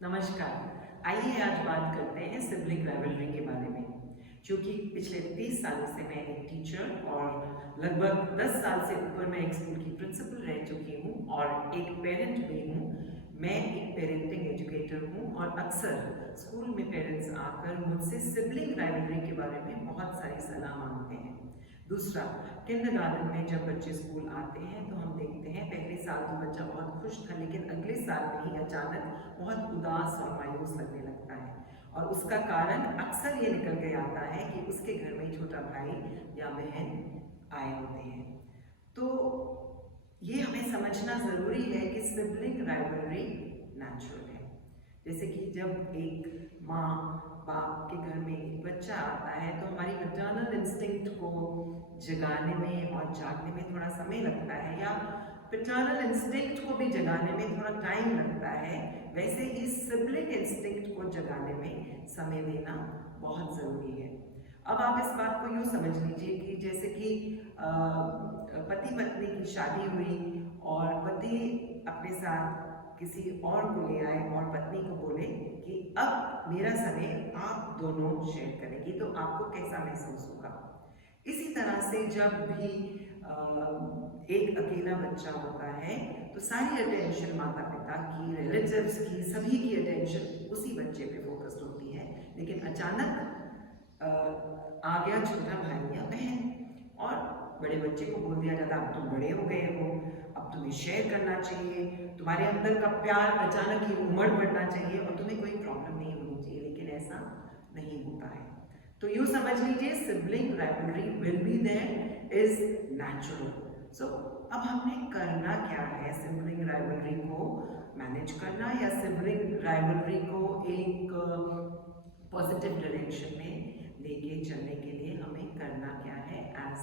नमस्कार। आइए आज बात करते हैं सिबलिंग राइवलरी के बारे में। क्योंकि पिछले 30 सालों से मैं एक टीचर और लगभग 10 साल से ऊपर मैं एक स्कूल की प्रिंसिपल रह चुकी हूँ और एक पेरेंट भी हूँ। मैं एक पेरेंटिंग एजुकेटर हूँ और अक्सर स्कूल में पेरेंट्स आकर मुझसे सिबलिंग राइवलरी के बारे में बहुत सारी सलाह मांगते हैं। दूसरा, किंडरगार्टन में जब बच्चे स्कूल आते हैं तो हम देखते हैं पहले साल तो बच्चा बहुत खुश था, लेकिन अगले साल में ही अचानक बहुत उदास और मायूस लगने लगता है। और उसका कारण अक्सर ये निकल के आता है कि उसके घर में छोटा भाई या बहन आए होते हैं। तो ये हमें समझना ज़रूरी है कि सिबलिंग राइवलरी नेचुरल है। जैसे कि जब एक माँ बाप के घर में एक बच्चा आता है तो हमारी मैटरनल इंस्टिंक्ट को जगाने में और जागने में थोड़ा समय लगता है, या पैटर्नल इंस्टिंक्ट को भी जगाने में थोड़ा टाइम लगता है। वैसे ही सिबलिंग इंस्टिंक्ट को जगाने में समय देना बहुत ज़रूरी है। अब आप इस बात को यूँ समझ लीजिए कि जैसे कि पति पत्नी की शादी हुई और पति अपने साथ किसी और को ले आए और पत्नी को बोले कि अब मेरा समय आप दोनों शेयर करेंगी, तो आपको कैसा महसूस होगा। इसी तरह से जब भी एक अकेला बच्चा होता है तो सारी अटेंशन माता पिता की, रिलेटिव्स की, सभी की अटेंशन उसी बच्चे पे फोकस्ड होती है। लेकिन अचानक आ गया छोटा भाई या बहन और बड़े बच्चे को बोल दिया जाता अब तुम बड़े हो गए हो, अब तुम्हें शेयर करना चाहिए, तुम्हारे अंदर का प्यार अचानक ही उमड़ पड़ना चाहिए और तुम्हें कोई प्रॉब्लम नहीं होनी चाहिए। लेकिन ऐसा नहीं होता है। तो यूँ समझ लीजिए sibling rivalry will be there, is natural. So अब हमने करना क्या है सिबलिंग राइवलरी को मैनेज करना, या सिबलिंग राइवलरी को एक पॉजिटिव डायरेक्शन में लेके चलने के लिए हमें करना क्या है एज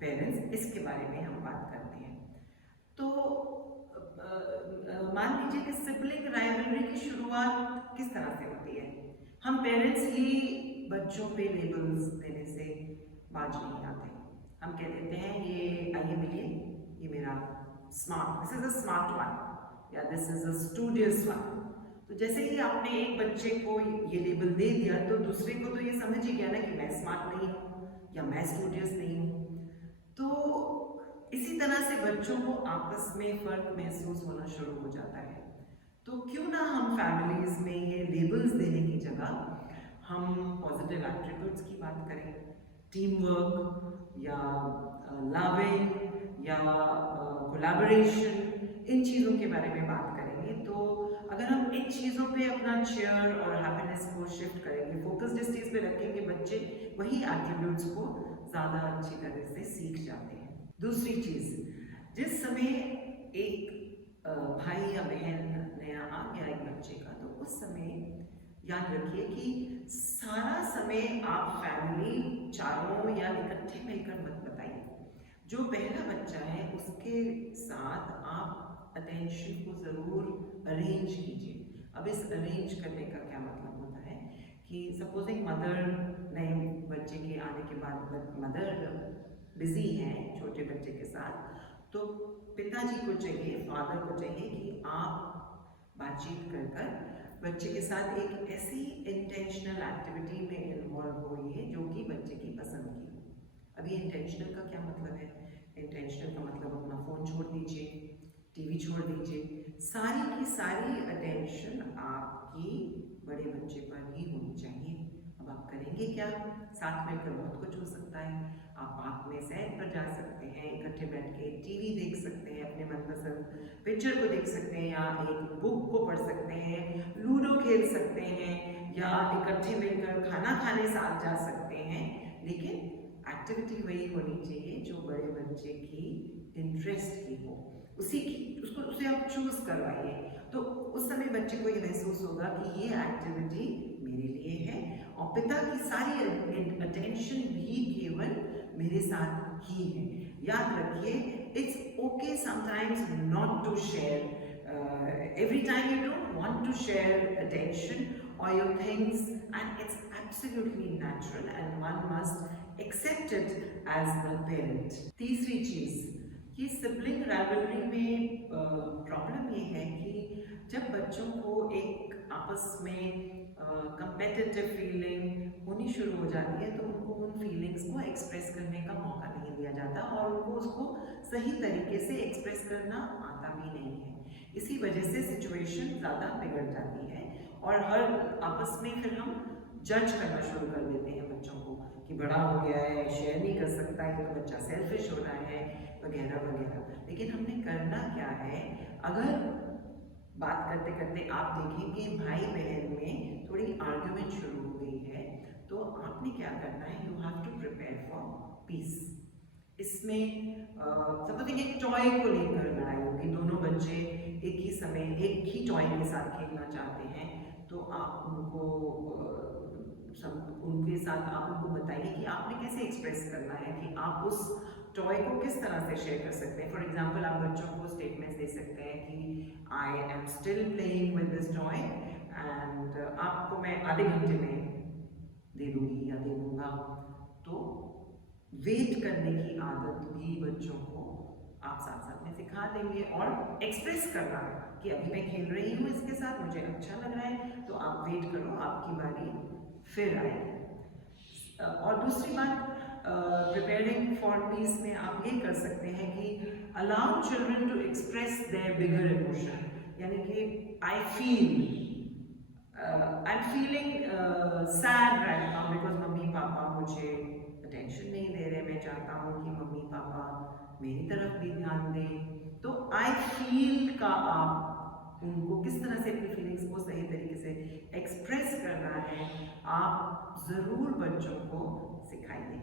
पेरेंट्स, इसके बारे में हम बात करते हैं। तो मान लीजिए कि सिबलिंग राइवलरी की शुरुआत किस तरह से होती है। हम पेरेंट्स ही बच्चों पे लेबल्स देने से बाज नहीं आते। हम कह देते हैं ये आइए मिलिए, ये मेरा smart, this is a smart one, या this is a studious one. तो जैसे ही आपने एक बच्चे को ये लेबल दे दिया तो दूसरे को तो ये समझ ही गया ना कि मैं स्मार्ट नहीं हूँ या मैं स्टूडियस नहीं हूँ। तो इसी तरह से बच्चों को आपस में फर्क महसूस होना शुरू हो जाता है। तो क्यों ना हम फैमिलीज में ये लेबल्स देने की जगह हम पॉजिटिव एट्रीब्यूट्स की बात करें, टीम वर्क या लविंग या कोलैबोरेशन, इन चीज़ों के बारे में बात करेंगे। तो अगर हम इन चीज़ों पे अपना चेयर और हैप्पीनेस को शिफ्ट करेंगे, फोकस जिस चीज़ पे रखेंगे, बच्चे वही एट्रीब्यूट्स को ज़्यादा अच्छी तरह से सीख जाते हैं। दूसरी चीज़, जिस समय एक भाई या बहन नया आ गया एक बच्चे का, तो उस समय याद रखिए कि सारा समय आप फैमिली चारों या इकट्ठे मिलकर मत बताइए। जो पहला बच्चा है उसके साथ आप अटेंशन को ज़रूर अरेंज कीजिए। अब इस अरेंज करने का क्या मतलब होता है कि सपोजिंग मदर नए बच्चे के आने के बाद मदर बिजी हैं छोटे बच्चे के साथ, तो पिताजी को चाहिए, फादर को चाहिए कि आप बातचीत कर कर बच्चे के साथ एक ऐसी इंटेंशनल एक्टिविटी में इन्वॉल्व होइए जो कि बच्चे की पसंद की हो। अभी इंटेंशनल का क्या मतलब है? इंटेंशनल का मतलब अपना फ़ोन छोड़ दीजिए, टीवी छोड़ दीजिए, सारी की सारी अटेंशन आपकी बड़े बच्चे पर ही होनी चाहिए। अब आप करेंगे क्या? साथ मिलकर बहुत कुछ हो सकता है। आप पार्क में सैर पर जा सकते हैं, इकट्ठे बैठ के टीवी देख सकते हैं, अपने मनपसंद पिक्चर को देख सकते हैं, या एक बुक को पढ़ सकते हैं, लूडो खेल सकते हैं, या इकट्ठे मिलकर खाना खाने साथ जा सकते हैं। लेकिन एक्टिविटी वही होनी चाहिए जो बड़े बच्चे की इंटरेस्ट की हो, उसे आप चूज करवाइए। तो उस समय बच्चे को ये महसूस होगा कि ये एक्टिविटी मेरे लिए है और पिता की सारी अटेंशन भी केवल मेरे साथ ही है। याद रखिए, it's okay sometimes not to share, every time you don't want to share attention or your things, and it's absolutely natural and one must accept it as a parent. तीसरी चीज, ये सिबलिंग राइवलरी में problem ये है कि जब बच्चों को एक आपस में कंपेटिटिव फीलिंग होनी शुरू हो जाती है, तो उनको उन फीलिंग्स को एक्सप्रेस करने का मौका नहीं दिया जाता और उनको उसको सही तरीके से एक्सप्रेस करना आता भी नहीं है। इसी वजह से सिचुएशन ज़्यादा बिगड़ जाती है और हर आपस में फिर हम जज करना शुरू कर देते हैं बच्चों को कि बड़ा हो गया है, शेयर नहीं कर सकता है, तो बच्चा सेल्फिश हो रहा है वगैरह वगैरह। लेकिन हमने करना क्या है, अगर बात करते करते आप देखें कि भाई बहन में थोड़ी आर्ग्यूमेंट शुरू हो गई है, तो आपने क्या करना है, you have to prepare for peace. इसमें सपोज एक टॉय को लेकर लड़ाई होगी, दोनों बच्चे एक ही समय एक ही टॉय के साथ खेलना चाहते हैं, तो आप उनको उनके साथ आप उनको बताइए कि आपने कैसे एक्सप्रेस करना है कि आप उस टॉय को किस तरह से शेयर कर सकते हैं। फॉर एग्जाम्पल आप बच्चों को स्टेटमेंट्स दे सकते हैं कि I am still playing with this toy and आपको मैं आधे घंटे में दे दूंगी या दे दूंगा। तो वेट करने की आदत भी बच्चों को आप साथ साथ में सिखा देंगे और एक्सप्रेस करना कि अभी मैं खेल रही हूँ इसके साथ, मुझे अच्छा लग रहा है, तो आप वेट करो, आपकी बारी फिर आएगी। और दूसरी बात, प्रिपेयरिंग फॉर पीस में आप ये कर सकते हैं कि allow children to express their bigger emotion, यानी कि I am feeling sad right now because mummy papa मुझे अटेंशन नहीं दे रहे, मैं चाहता हूँ कि मम्मी पापा मेरी तरफ भी ध्यान दें। तो आई फील का आप उनको किस तरह से अपनी फीलिंग्स को सही तरीके से एक्सप्रेस करना है, आप ज़रूर बच्चों को सिखाइए।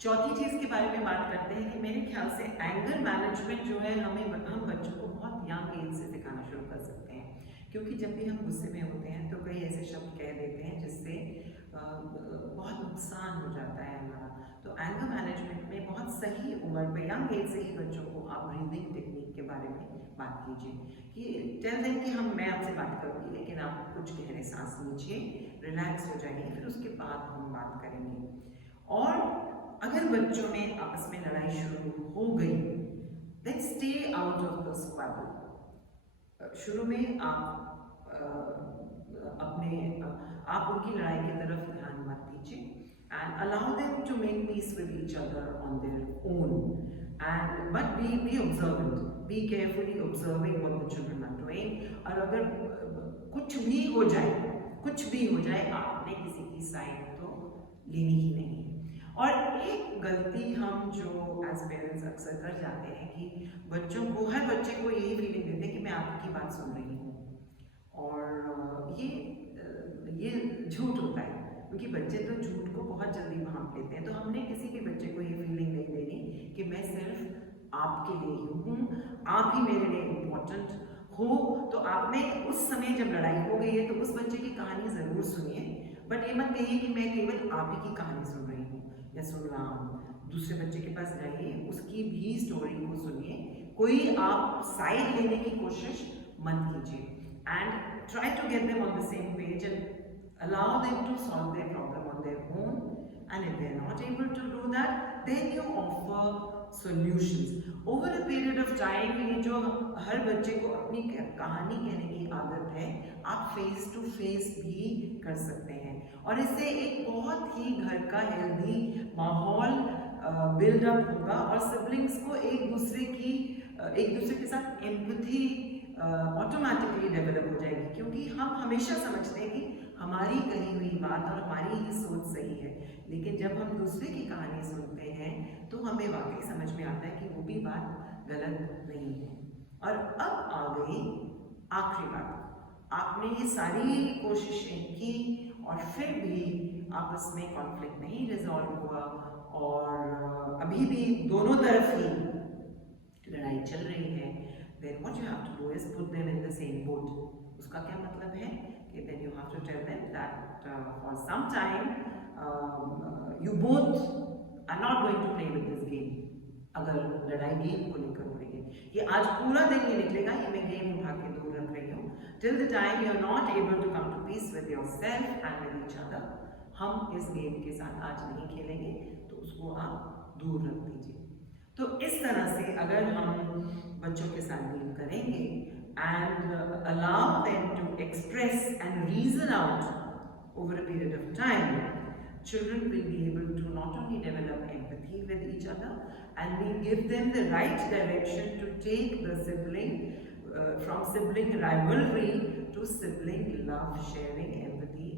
चौथी चीज़ के बारे में बात करते हैं कि मेरे ख्याल से एंगर मैनेजमेंट जो है हम बच्चों को बहुत यंग एज से सिखाना शुरू कर सकते हैं, क्योंकि जब भी हम गुस्से में होते हैं तो कई ऐसे शब्द कह देते हैं जिससे बहुत नुकसान हो जाता है हमारा। तो एंगर मैनेजमेंट में बहुत सही उम्र पे यंग एज से ही बच्चों को आप ब्रीदिंग टेक्निक के बारे में बात कीजिए कि टेल देम कि मैं आपसे बात करूँगी, लेकिन आप कुछ गहरे सांस लीजिए, रिलैक्स हो जाइए, फिर उसके बाद हम बात करेंगे। और अगर बच्चों में आपस में लड़ाई शुरू हो गई, then stay out of the squabble. शुरू में आप आप उनकी लड़ाई की तरफ ध्यान मत दीजिए and allow them to make peace with each other on their own, but be observant, be carefully observing what the children are doing। और अगर कुछ भी हो जाए आपने किसी की साइड तो लेनी ही नहीं है। और एक गलती हम जो एज पेरेंट्स अक्सर कर जाते हैं कि बच्चों को, हर बच्चे को यही फीलिंग देते हैं कि मैं आपकी बात सुन रही हूँ, और ये झूठ होता है, क्योंकि बच्चे तो झूठ को बहुत जल्दी भांप लेते हैं। तो हमने किसी भी बच्चे को ये फीलिंग नहीं देनी कि मैं सिर्फ आपके लिए ही हूँ, आप ही मेरे लिए इम्पोर्टेंट हो। तो आपने उस समय जब लड़ाई हो गई है तो उस बच्चे की कहानी ज़रूर सुनिए, बट ये मत कहिए कि मैं केवल आप ही की कहानी सुन रही हूँ या सुन रहा हूँ। दूसरे बच्चे के पास जाइए, उसकी भी स्टोरी को सुनिए, कोई आप साइड लेने की कोशिश मत कीजिए, and try to get them on the same page and allow them to solve their problem on their own, and if they are not able to do that, then you offer solutions over a period of time। ये जो हर बच्चे को अपनी कहानी कहने की आदत है, आप फेस टू फेस भी कर सकते हैं, और इससे एक बहुत ही घर का हेल्दी माहौल बिल्डअप होगा और सिबलिंग्स को एक दूसरे के साथ एम्पैथी ऑटोमेटिकली डेवलप हो जाएगी, क्योंकि हम हमेशा समझते हैं कि हमारी कही हुई बात और हमारी ही सोच सही है, लेकिन जब हम दूसरे की कहानी सुनते हैं तो हमें वाकई समझ में आता है कि वो भी बात गलत नहीं है। और अब आ गई आखिरी बात, आपने ये सारी कोशिशें की और फिर भी आपस में कॉन्फ्लिक्ट नहीं रिजॉल्व हुआ और अभी भी दोनों तरफ ही लड़ाई चल रही है, then what you have to do is put them in the same boat। उसका क्या मतलब है कि then you have to tell them that for some time you both are not going to play with this game। अगर लड़ाई game को लेकर हो रही है, ये आज पूरा दिन ये निकलेगा, ये मैं गेम उठा के दूर रख रही हूँ, till the time you are not able to come to peace with yourself and with each other, हम इस गेम के साथ आज नहीं खेलेंगे, तो उसको आप दूर रख दीजिए। तो इस तरह से अगर हम बच्चों के साथ डील करेंगे and allow them to express and reason out over a period of time, children will be able to not only develop empathy with each other, and we give them the right direction to take the sibling from sibling rivalry to sibling love, sharing, empathy,